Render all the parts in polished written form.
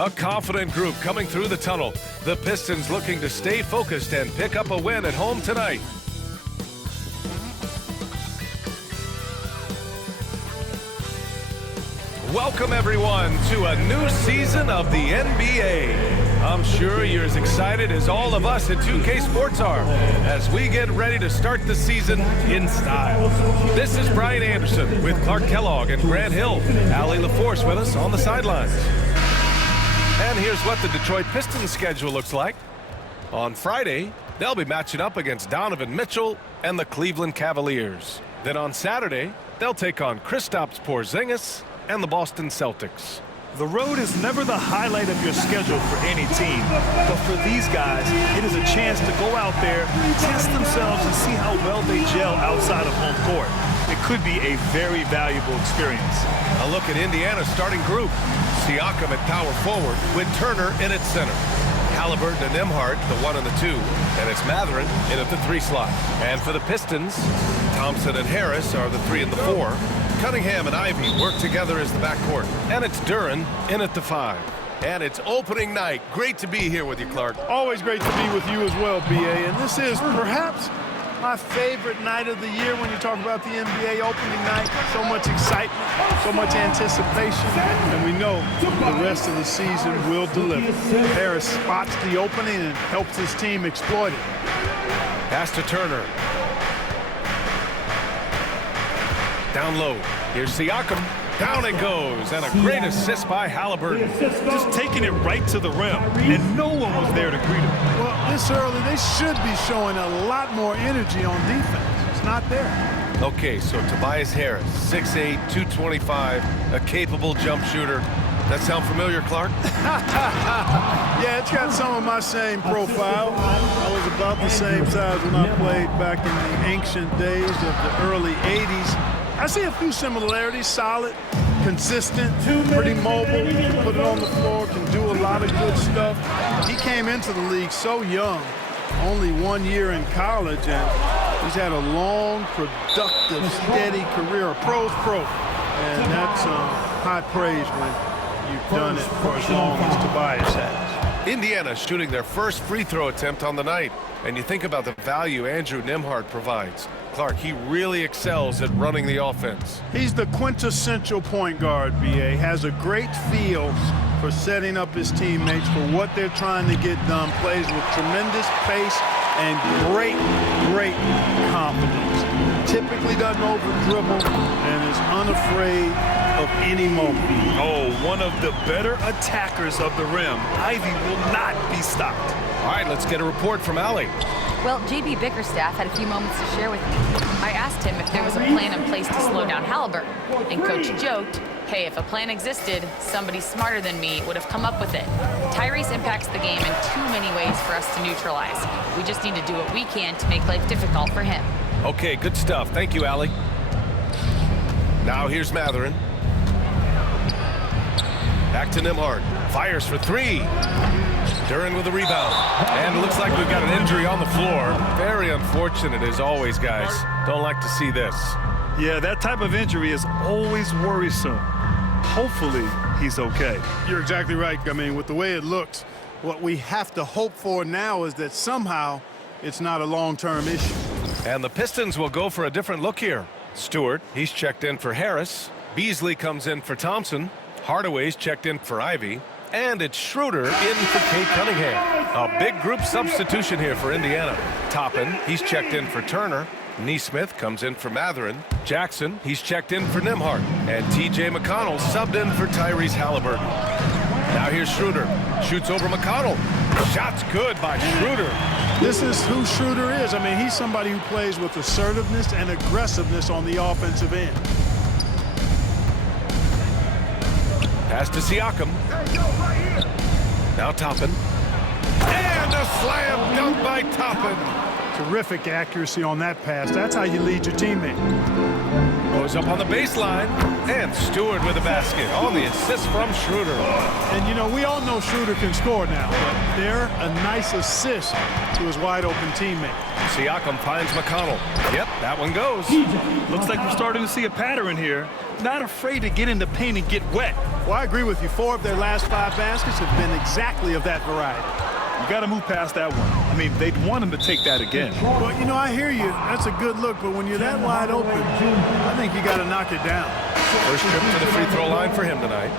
A confident group coming through the tunnel. The Pistons looking to stay focused and pick up a win at home tonight. Welcome, everyone, to a new season of the NBA. I'm sure you're as excited as all of us at 2K Sports are as we get ready to start the season in style. This is Brian Anderson with Clark Kellogg and Grant Hill. Allie LaForce with us on the sidelines. And here's what the Detroit Pistons schedule looks like. On Friday, they'll be matching up against Donovan Mitchell and the Cleveland Cavaliers. Then on Saturday, they'll take on Kristaps Porzingis and the Boston Celtics. The road is never the highlight of your schedule for any team, but for these guys, it is a chance to go out there, test themselves, and see how well they gel outside of home court. It could be a very valuable experience. A look at Indiana's starting group. Siakam at power forward with Turner in at center. Halliburton and Nembhard, the 1 and the 2, and it's Mathurin in at the 3 slot. And for the Pistons, Thompson and Harris are the 3 and the 4. Cunningham and Ivy work together as the backcourt. And it's Duren in at the 5. And it's opening night. Great to be here with you, Clark. Always great to be with you as well, B.A. And this is perhaps my favorite night of the year when you talk about the NBA opening night. So much excitement, so much anticipation, and we know the rest of the season will deliver. Harris spots the opening and helps his team exploit it. Pass to Turner. Down low. Here's Siakam. Down it goes, and a great assist by Halliburton. Just taking it right to the rim, and no one was there to greet him. Well, this early, they should be showing a lot more energy on defense. It's not there. Okay, so Tobias Harris, 6'8", 225, a capable jump shooter. That sound familiar, Clark? Yeah, it's got some of my same profile. I was about the same size when I played back in the ancient days of the early 80s. I see a few similarities. Solid, consistent, pretty mobile, put it on the floor, can do a lot of good stuff. He came into the league so young, only 1 year in college, and he's had a long, productive, steady career, a pro's pro. And that's high praise when you've done it for as long as Tobias has. Indiana shooting their first free throw attempt on the night. And you think about the value Andrew Nembhard provides. Clark, he really excels at running the offense. He's the quintessential point guard, B.A. Has a great feel for setting up his teammates for what they're trying to get done. Plays with tremendous pace and great confidence. Typically doesn't over-dribble and is unafraid of any moment. Oh, one of the better attackers of the rim. Ivy will not be stopped. All right, let's get a report from Allie. Well, J.B. Bickerstaff had a few moments to share with me. I asked him if there was a plan in place to slow down Halliburton, and Coach joked, hey, if a plan existed, somebody smarter than me would have come up with it. Tyrese impacts the game in too many ways for us to neutralize. We just need to do what we can to make life difficult for him. Okay, good stuff. Thank you, Allie. Now here's Mathurin. Back to Nembhard. Fires for 3. Duren with a rebound. And it looks like we've got an injury on the floor. Very unfortunate as always, guys. Don't like to see this. Yeah, that type of injury is always worrisome. Hopefully, he's okay. You're exactly right. I mean, with the way it looks, what we have to hope for now is that somehow it's not a long-term issue. And the Pistons will go for a different look here. Stewart, he's checked in for Harris. Beasley comes in for Thompson. Hardaway's checked in for Ivy. And it's Schroeder in for Kate Cunningham. A big group substitution here for Indiana. Toppin, he's checked in for Turner. Neesmith comes in for Mathurin. Jackson, he's checked in for Nembhard. And T.J. McConnell subbed in for Tyrese Halliburton. Now here's Schroeder. Shoots over McConnell. Shot's good by Schroeder. This is who Schroeder is. I mean, he's somebody who plays with assertiveness and aggressiveness on the offensive end. Pass to Siakam. Now Toppin. And a slam dunk by Toppin. Terrific accuracy on that pass. That's how you lead your teammate. Goes up on the baseline. And Stewart with a basket on the assist from Schroeder. And, you know, we all know Schroeder can score now, but they're a nice assist to his wide-open teammate. Siakam finds McConnell. Yep, that one goes. Looks like we're starting to see a pattern here. Not afraid to get in the paint and get wet. Well, I agree with you. 4 of their last 5 baskets have been exactly of that variety. You got to move past that one. I mean, they'd want him to take that again. Well, you know, I hear you. That's a good look, but when you're that wide open, I think you got to knock it down. First trip to the free throw line for him tonight.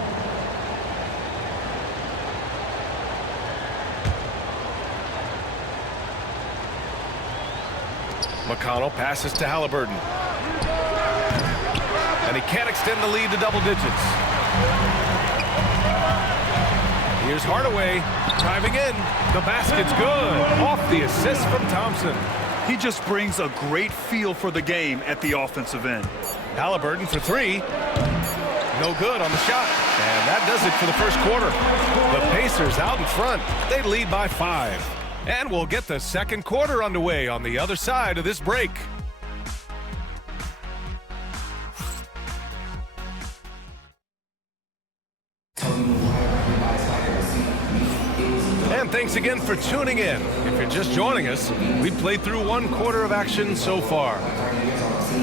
McConnell passes to Halliburton. And he can't extend the lead to double digits. Here's Hardaway driving in. The basket's good. Off the assist from Thompson. He just brings a great feel for the game at the offensive end. Halliburton for 3. No good on the shot. And that does it for the first quarter. The Pacers out in front. They lead by 5. And we'll get the second quarter underway on the other side of this break. And thanks again for tuning in. If you're just joining us, we played through 1 quarter of action so far.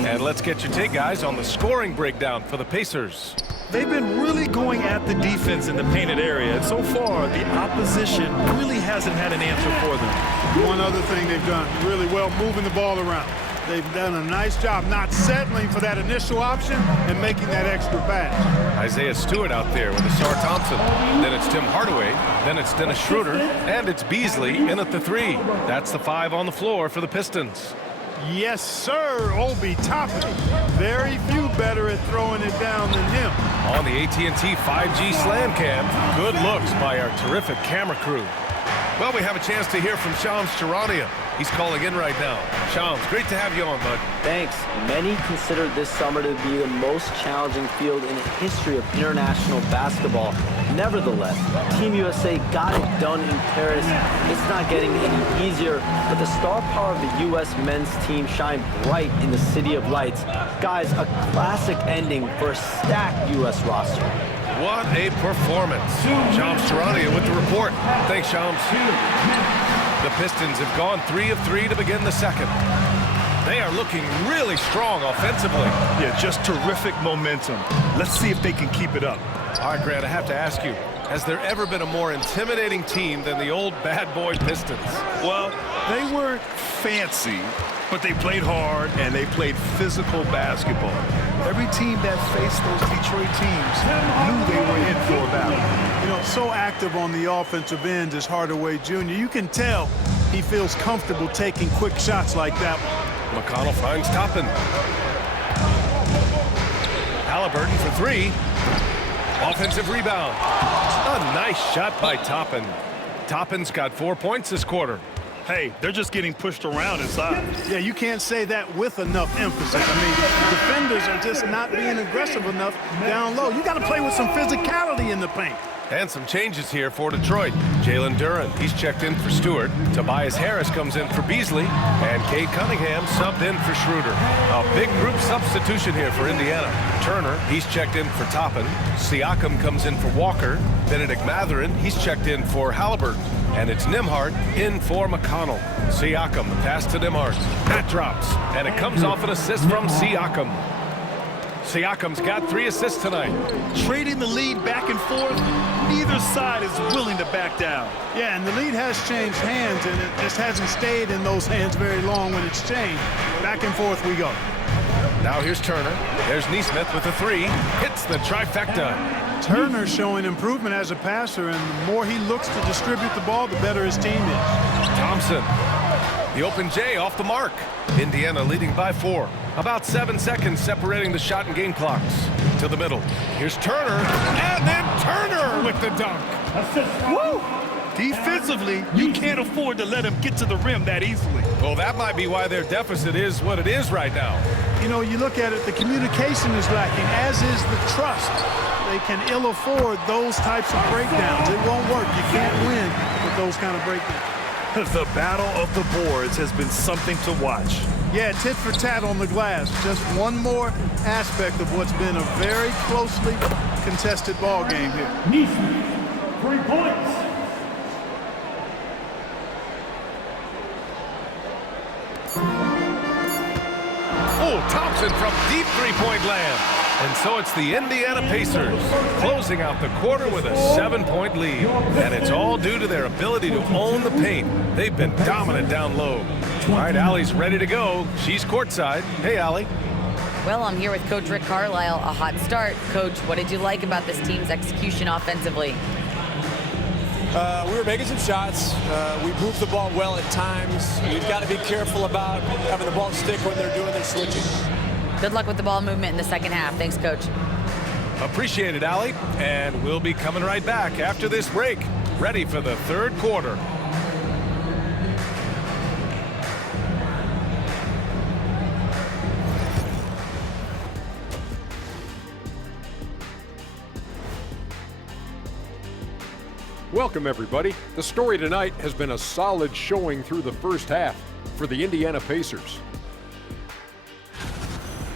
And let's get your take, guys, on the scoring breakdown for the Pacers. They've been really going at the defense in the painted area, and so far the opposition really hasn't had an answer for them. One other thing they've done really well, moving the ball around. They've done a nice job not settling for that initial option and making that extra pass. Isaiah Stewart out there with Asar Thompson. Then it's Tim Hardaway. Then it's Dennis Schroeder. And it's Beasley in at the 3. That's the 5 on the floor for the Pistons. Yes, sir, Obi Toppin. Very few better at throwing it down than him. On the AT&T 5G Slam Cam, good looks by our terrific camera crew. Well, we have a chance to hear from Shams Charania. He's calling in right now. Shams, great to have you on, bud. Thanks. Many consider this summer to be the most challenging field in the history of international basketball. Nevertheless, Team USA got it done in Paris. It's not getting any easier, but the star power of the U.S. men's team shined bright in the City of Lights. Guys, a classic ending for a stacked U.S. roster. What a performance. Shams Charania with the report. Thanks, Shams. The Pistons have gone 3 of 3 to begin the second. They are looking really strong offensively. Yeah, just terrific momentum. Let's see if they can keep it up. All right, Grant, I have to ask you, has there ever been a more intimidating team than the old bad boy Pistons? Well, they weren't fancy, but they played hard and they played physical basketball. Every team that faced those Detroit teams knew they were in for a battle. You know, so active on the offensive end is Hardaway Jr. You can tell he feels comfortable taking quick shots like that one. McConnell finds Toppin. Halliburton for 3. Offensive rebound. A nice shot by Toppin. Toppin's got 4 points this quarter. Hey, they're just getting pushed around inside. Yeah, you can't say that with enough emphasis. I mean, defenders are just not being aggressive enough down low. You got to play with some physicality in the paint. And some changes here for Detroit. Jalen Duren, he's checked in for Stewart. Tobias Harris comes in for Beasley. And Cade Cunningham subbed in for Schroeder. A big group substitution here for Indiana. Turner, he's checked in for Toppin. Siakam comes in for Walker. Benedict Mathurin, he's checked in for Halliburton. And it's Nembhard in for McConnell. Siakam, the pass to Nembhard. That drops. And it comes off an assist from Siakam. Siakam's got 3 assists tonight. Trading the lead back and forth, neither side is willing to back down. Yeah, and the lead has changed hands, and it just hasn't stayed in those hands very long when it's changed. Back and forth we go. Now here's Turner. There's Nesmith with a 3. Hits the trifecta. Turner showing improvement as a passer, and the more he looks to distribute the ball, the better his team is. Thompson. The open J off the mark. Indiana leading by 4. About 7 seconds separating the shot and game clocks. To the middle. Here's Turner. And then Turner with the dunk. Woo! Defensively, you can't afford to let him get to the rim that easily. Well, that might be why their deficit is what it is right now. You know, you look at it, the communication is lacking, as is the trust. They can ill afford those types of breakdowns. It won't work. You can't win with those kind of breakdowns. The battle of the boards has been something to watch. Yeah, tit for tat on the glass. Just one more aspect of what's been a very closely contested ball game here. Neesmith, 3 points. Oh, Thompson from deep three-point land. And so it's the Indiana Pacers closing out the quarter with a 7-point lead. And it's all due to their ability to own the paint. They've been dominant down low. All right, Allie's ready to go. She's courtside. Hey, Allie. Well, I'm here with Coach Rick Carlisle. A hot start. Coach, what did you like about this team's execution offensively? We were making some shots. We moved the ball well at times. We've got to be careful about having the ball stick when they're doing their switching. Good luck with the ball movement in the second half. Thanks, Coach. Appreciate it, Allie. And we'll be coming right back after this break. Ready for the third quarter. Welcome, everybody. The story tonight has been a solid showing through the first half for the Indiana Pacers.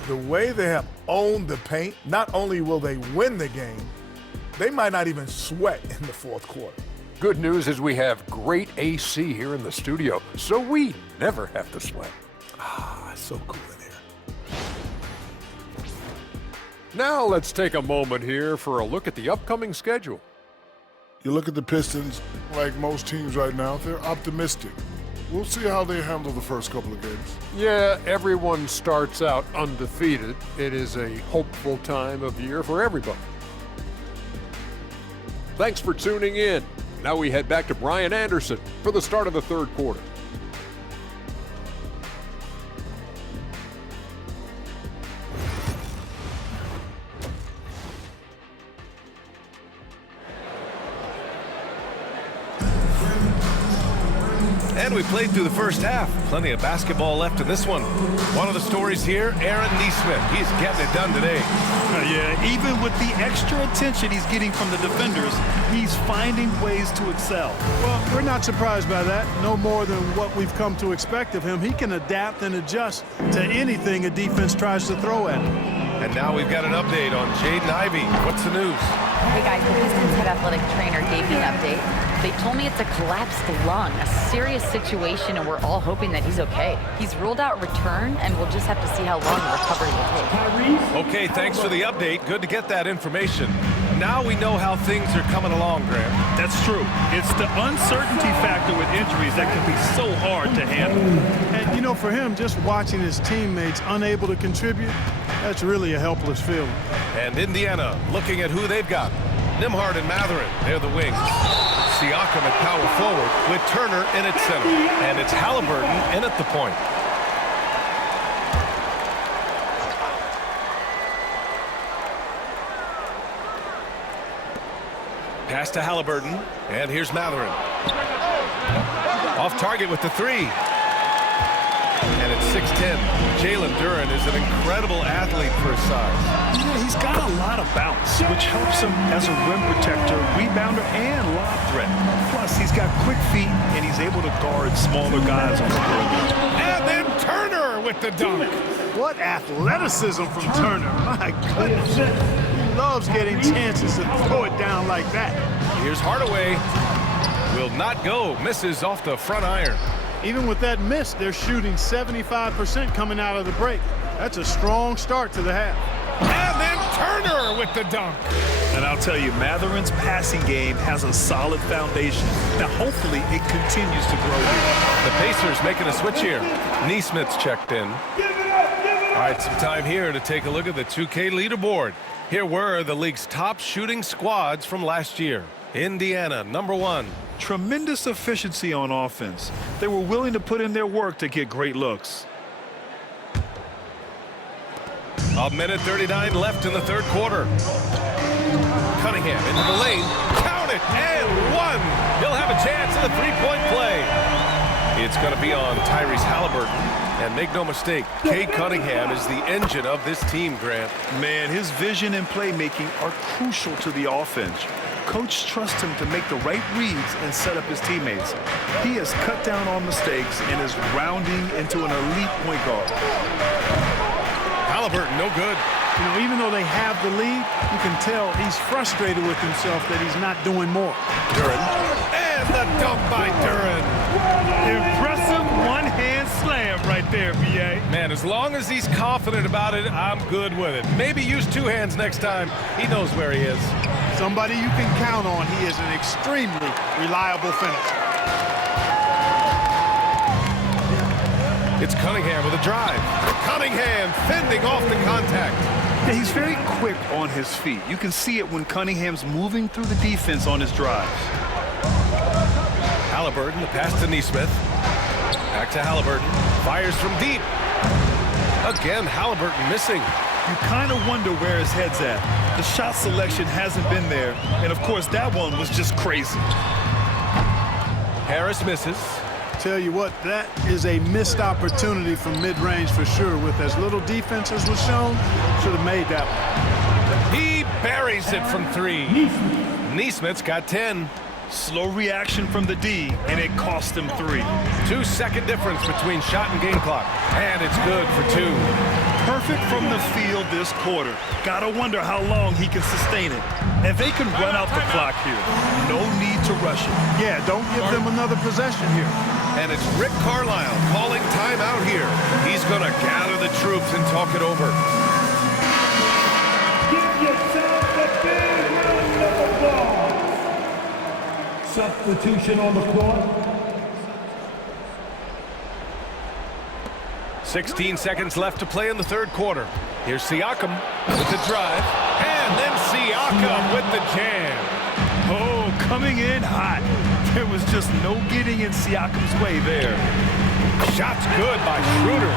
The way they have owned the paint, not only will they win the game, they might not even sweat in the fourth quarter. Good news is we have great AC here in the studio, so we never have to sweat. Ah, it's so cool in here. Now let's take a moment here for a look at the upcoming schedule. You look at the Pistons, like most teams right now, they're optimistic. We'll see how they handle the first couple of games. Yeah, everyone starts out undefeated. It is a hopeful time of year for everybody. Thanks for tuning in. Now we head back to Brian Anderson for the start of the third quarter. And we played through the first half. Plenty of basketball left in this one. One of the stories here, Aaron Neesmith. He's getting it done today. Yeah, even with the extra attention he's getting from the defenders, he's finding ways to excel. Well, we're not surprised by that. No more than what we've come to expect of him. He can adapt and adjust to anything a defense tries to throw at him. And now we've got an update on Jaden Ivey. What's the news? Hey guys, the Pistons head athletic trainer gave me an update. They told me it's a collapsed lung, a serious situation, and we're all hoping that he's okay. He's ruled out return, and we'll just have to see how long the recovery will take. Okay, thanks for the update. Good to get that information. Now we know how things are coming along, Graham. That's true. It's the uncertainty factor with injuries that can be so hard to handle. And, you know, for him, just watching his teammates unable to contribute, that's really a helpless feeling. And Indiana looking at who they've got. Nimhard and Matherin, they're the wings. Siakam at power forward with Turner in at center. And it's Halliburton in at the point. Pass to Halliburton, and here's Matherin. Off target with the three. And it's 6'10". Jalen Duren is an incredible athlete for his size. Yeah, he's got a lot of bounce, which helps him as a rim protector, rebounder, and lob threat. Plus, he's got quick feet, and he's able to guard smaller guys on the perimeter. And then Turner with the dunk. What athleticism from Turner. My goodness. He loves getting chances to throw it down like that. Here's Hardaway. Will not go. Misses off the front iron. Even with that miss, they're shooting 75% coming out of the break. That's a strong start to the half. And then Turner with the dunk. And I'll tell you, Matherin's passing game has a solid foundation. Now, hopefully, it continues to grow here. The Pacers making a switch here. Neesmith's checked in. All right, some time here to take a look at the 2K leaderboard. Here were the league's top shooting squads from last year. Indiana, number 1. Tremendous efficiency on offense. They were willing to put in their work to get great looks. A minute 39 left in the third quarter. Cunningham into the lane. Count it, and one. He'll have a chance at a three-point play. It's going to be on Tyrese Halliburton. And make no mistake, Cade Cunningham is the engine of this team, Grant. Man, his vision and playmaking are crucial to the offense. Coach trusts him to make the right reads and set up his teammates. He has cut down on mistakes and is rounding into an elite point guard. Halliburton, no good. You know, even though they have the lead, you can tell he's frustrated with himself that he's not doing more. Duren. And the dunk by Duren. Impressive one-hand slam right there, B.A. Man, as long as he's confident about it, I'm good with it. Maybe use two hands next time. He knows where he is. Somebody you can count on. He is an extremely reliable finisher. It's Cunningham with a drive. Cunningham fending off the contact. Yeah, he's very quick on his feet. You can see it when Cunningham's moving through the defense on his drives. Halliburton, the pass to Nesmith. Back to Halliburton. Fires from deep. Again, Halliburton missing. You kind of wonder where his head's at. The shot selection hasn't been there. And, of course, that one was just crazy. Harris misses. Tell you what, that is a missed opportunity from mid-range for sure. With as little defense as was shown, should have made that one. He buries it from three. Nesmith's got 10. Slow reaction from the D, and it cost him 3. 2-second difference between shot and game clock. And it's good for 2. Perfect from the field this quarter. Gotta wonder how long he can sustain it. And they can run out the clock here. No need to rush it. Yeah, don't give them another possession here. And it's Rick Carlisle calling timeout here. He's going to gather the troops and talk it over. Give yourself a big round of applause. Substitution on the court. 16 seconds left to play in the third quarter. Here's Siakam with the drive. And then Siakam with the jam. Oh, coming in hot. There was just no getting in Siakam's way there. Shot's good by Schroeder.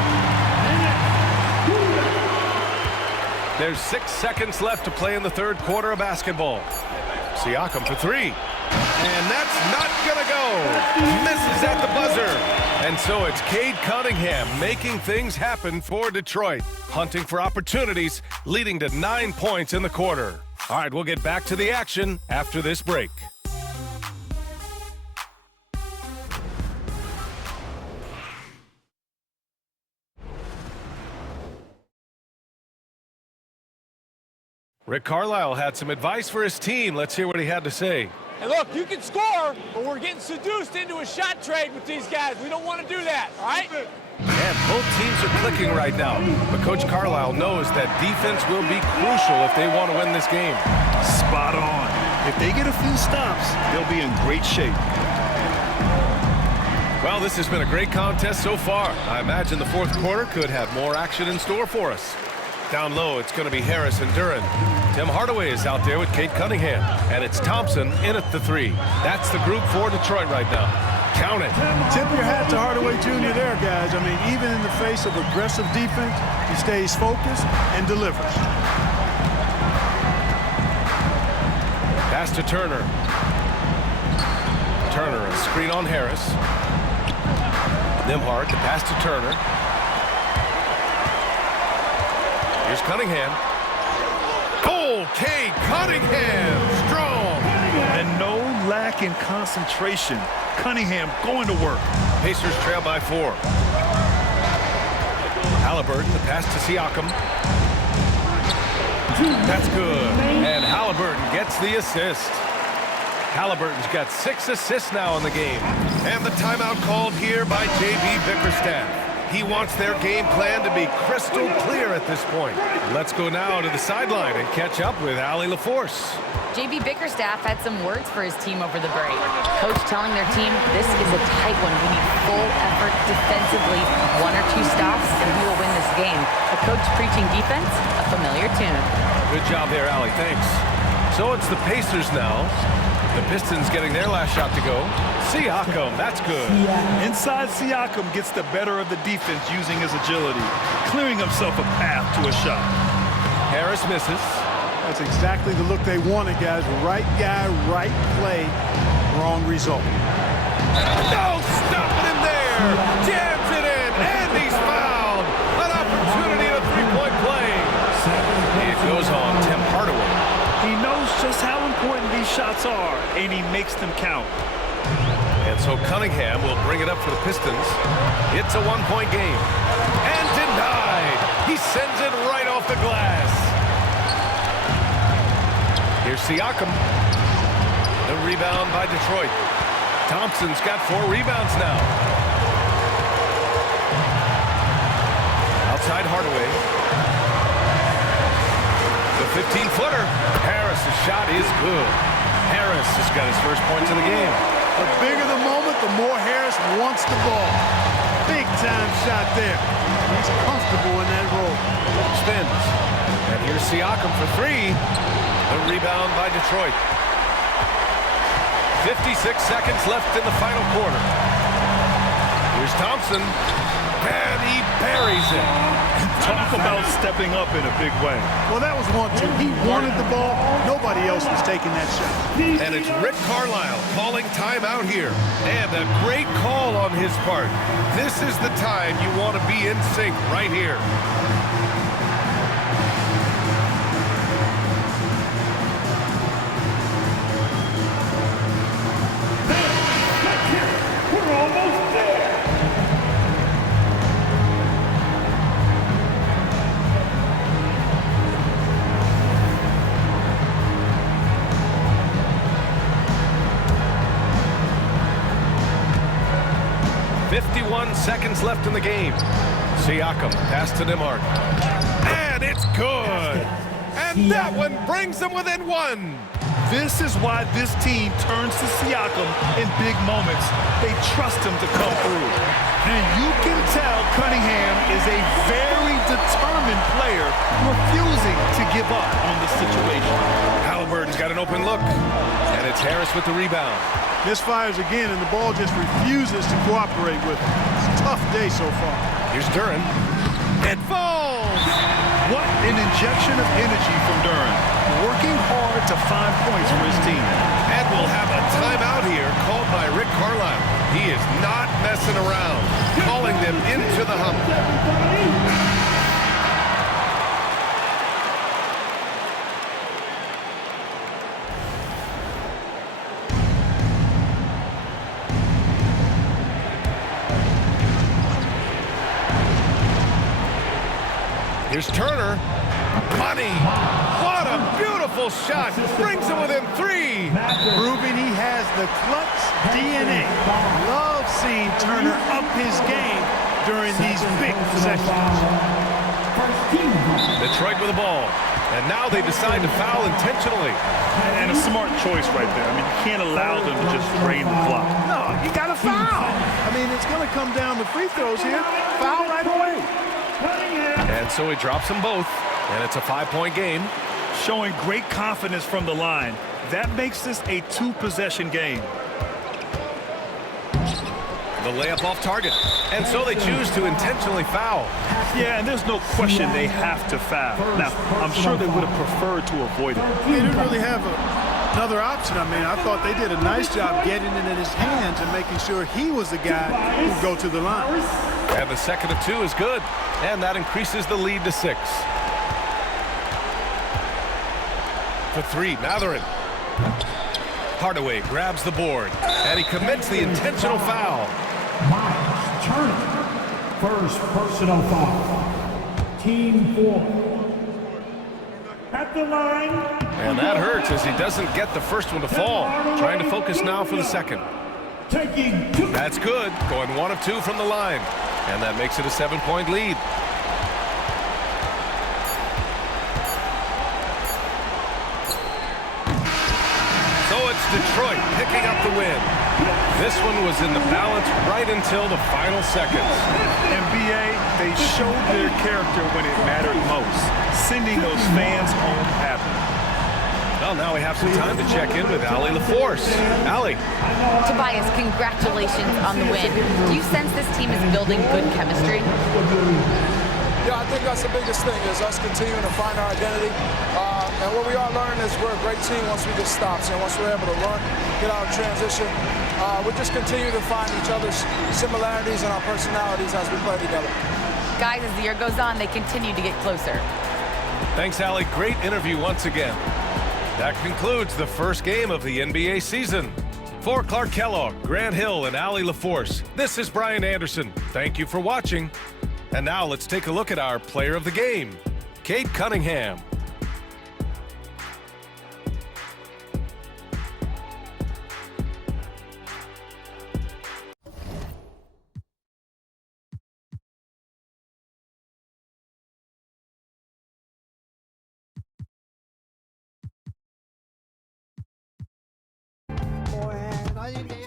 There's 6 seconds left to play in the third quarter of basketball. Siakam for 3. And that's not gonna go. Misses at the buzzer. And so it's Cade Cunningham making things happen for Detroit. Hunting for opportunities, leading to 9 points in the quarter. All right, we'll get back to the action after this break. Rick Carlisle had some advice for his team. Let's hear what he had to say. Hey, look, you can score, but we're getting seduced into a shot trade with these guys. We don't want to do that, all right? And both teams are clicking right now. But Coach Carlisle knows that defense will be crucial if they want to win this game. Spot on. If they get a few stops, they'll be in great shape. Well, this has been a great contest so far. I imagine the fourth quarter could have more action in store for us. Down low, it's going to be Harris and Duren. Tim Hardaway is out there with Cade Cunningham. And it's Thompson in at the 3. That's the group for Detroit right now. Count it. Tip your hat to Hardaway Jr. there, guys. I mean, even in the face of aggressive defense, he stays focused and delivers. Pass to Turner. Turner, a screen on Harris. Nembhard, the pass to Turner. Here's Cunningham. Oh, Cade Cunningham, strong. And no lack in concentration. Cunningham going to work. Pacers trail by 4. Halliburton, the pass to Siakam. That's good. And Halliburton gets the assist. Halliburton's got 6 assists now in the game. And the timeout called here by J.B. Bickerstaff. He wants their game plan to be crystal clear at this point. Let's go now to the sideline and catch up with Allie LaForce. J.B. Bickerstaff had some words for his team over the break. Coach telling their team, this is a tight one. We need full effort defensively. 1 or 2 stops, and we will win this game. A coach preaching defense, a familiar tune. Good job there, Allie. Thanks. So it's the Pacers now. The Pistons getting their last shot to go. Siakam, that's good. Inside Siakam gets the better of the defense using his agility, clearing himself a path to a shot. Harris misses. That's exactly the look they wanted, guys. Right guy, right play, wrong result. No, stopping him there. Jams it in, and he's fouled. An opportunity at a 3-point play. It goes on Tim Hardaway. He knows just just how important these shots are, and he makes them count. And so Cunningham will bring it up for the Pistons. It's a one-point game. And denied. He sends it right off the glass. Here's Siakam. The rebound by Detroit. Thompson's got 4 rebounds now. Outside Hardaway. The 15-footer. Harris's shot is good. Harris has got his first points of the game. The bigger the moment, the more Harris wants the ball. Big time shot there. He's comfortable in that role. Spins. And here's Siakam for 3. The rebound by Detroit. 56 seconds left in the final quarter. Here's Thompson. And he buries it. Talk about stepping up in a big way. Well, that was 1-2. He wanted the ball. Nobody else was taking that shot. And it's Rick Carlisle calling timeout here. And a great call on his part. This is the time you want to be in sync right here. We're almost there. Seconds left in the game. Siakam pass to Nembhard. And it's good. And that one brings them within 1. This is why this team turns to Siakam in big moments. They trust him to come through. And you can tell Cunningham is a very determined player, refusing to give up on the situation. Halliburton's got an open look. And it's Harris with the rebound. Misfires again, and the ball just refuses to cooperate with him. It's a tough day so far. Here's Duren. It falls! What an injection of energy from Duren. Working hard to find points for his team. And we'll have a timeout here called by Rick Carlisle. He is not messing around, calling them into the hump. Here's Turner. Money. What a beautiful shot. Brings him within 3. Proving he has the clutch DNA. Love seeing Turner up his game during these big possessions. Detroit with the ball. And now they decide to foul intentionally. And a smart choice right there. I mean, you can't allow them to just drain the clock. No, you got to foul. I mean, it's going to come down to free throws here. Foul right away. And so he drops them both, and it's a 5-point game. Showing great confidence from the line. That makes this a 2-possession game. The layup off target. And so they choose to intentionally foul. Yeah, and there's no question they have to foul. Now, I'm sure they would have preferred to avoid it. They didn't really have another option. I mean, I thought they did a nice job getting it in his hands and making sure he was the guy who go to the line. And the second of 2 is good. And that increases the lead to 6. For 3, Mathurin. Hardaway grabs the board. And he commits the intentional foul. Miles Turner, first personal foul. Team 4. At the line. And that hurts as he doesn't get the first one to fall. Trying to focus now for the second. Taking 2. That's good. Going 1 of 2 from the line. And that makes it a 7-point lead. So it's Detroit picking up the win. This one was in the balance right until the final seconds. NBA, they showed their character when it mattered most, sending those fans home happy. Well, now we have some time to check in with Allie LaForce. Allie. Tobias, congratulations on the win. Do you sense this team is building good chemistry? Yeah, I think that's the biggest thing is us continuing to find our identity. And what we are learning is we're a great team once we get stops. And once we're able to run, get out of transition, we just continue to find each other's similarities and our personalities as we play together. Guys, as the year goes on, they continue to get closer. Thanks, Allie. Great interview once again. That concludes the first game of the NBA season. For Clark Kellogg, Grant Hill, and Allie LaForce, this is Brian Anderson. Thank you for watching. And now let's take a look at our player of the game, Kate Cunningham. When I